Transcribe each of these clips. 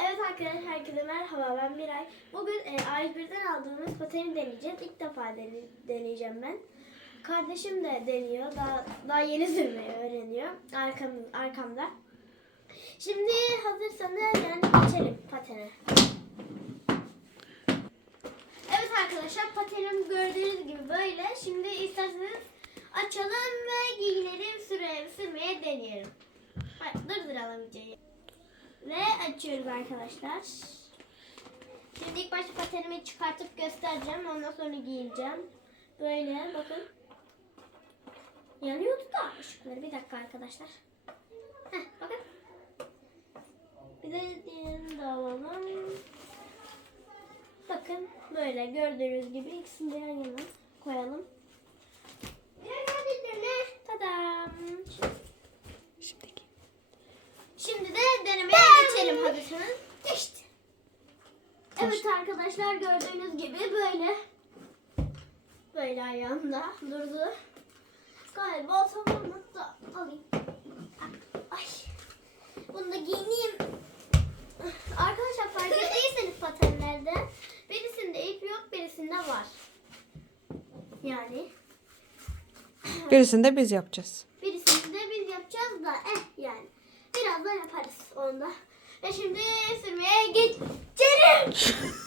Evet arkadaşlar herkese merhaba ben Miray. Bugün e, A101'den aldığımız pateni deneyeceğiz. İlk defa dene- deneyeceğim ben. Kardeşim de deniyor. Daha, daha yeni sürmeyi öğreniyor. Arkam, arkamda. Şimdi hazırsanız yani geçelim patene. Evet arkadaşlar patenim gördüğünüz gibi böyle. Şimdi isterseniz açalım ve giyinelim süreye, sürmeye deneyelim. Hayır, durduralım videoyu. Açıyoruz arkadaşlar. Şimdi ilk başta patenimi çıkartıp göstereceğim. Ondan sonra giyineceğim. Böyle bakın. Yanıyordu da ışıkları. Bir dakika arkadaşlar. Heh, bakın. Bir de diğerini de alalım. Bakın böyle gördüğünüz gibi ikisini yan yana koyalım. Tadam. Şimdiki. Şimdi de denemeye geçelim hazırsanız. Geçti. Evet arkadaşlar gördüğünüz gibi böyle böyle ayağımda durdu. Galiba tamam da alayım. Ay. Bunu da giyineyim. Arkadaşlar fark ettiyseniz patenlerde birisinde ip yok birisinde var. Yani Birisini de biz yapacağız. Birisini de biz yapacağız da eh yani. Birazdan yaparız onda. Ve şimdi sürmeye geçelim.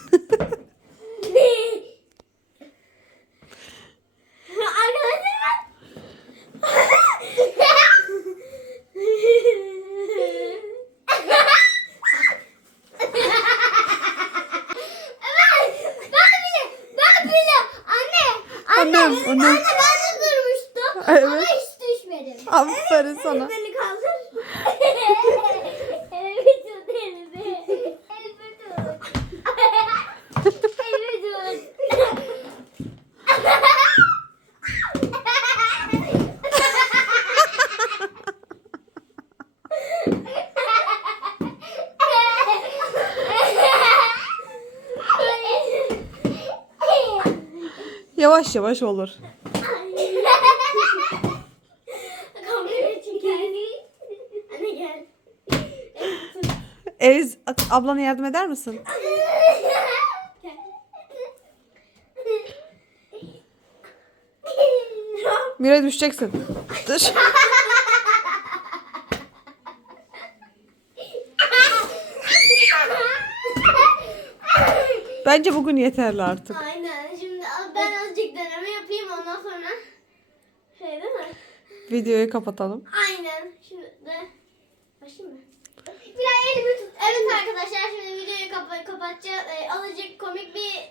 Annem, annem. Anne ben de durmuştum. Evet. Ama hiç düşmedim. Aferin sana. Beni kaldır. Elimi tut elimi. Elimi tut. Elimi tut. Yavaş yavaş olur. Eliz ablana yardım eder misin? Miray düşeceksin. Dur. Bence bugün yeterli artık. Aynen. Şimdi ben azıcık deneme yapayım ondan sonra şey değil mi? Videoyu kapatalım. Aynen. Şimdi de başlayayım mı? Biraz elimi tut. Evet arkadaşlar şimdi videoyu kapa kapatacağız. Ee, azıcık komik bir.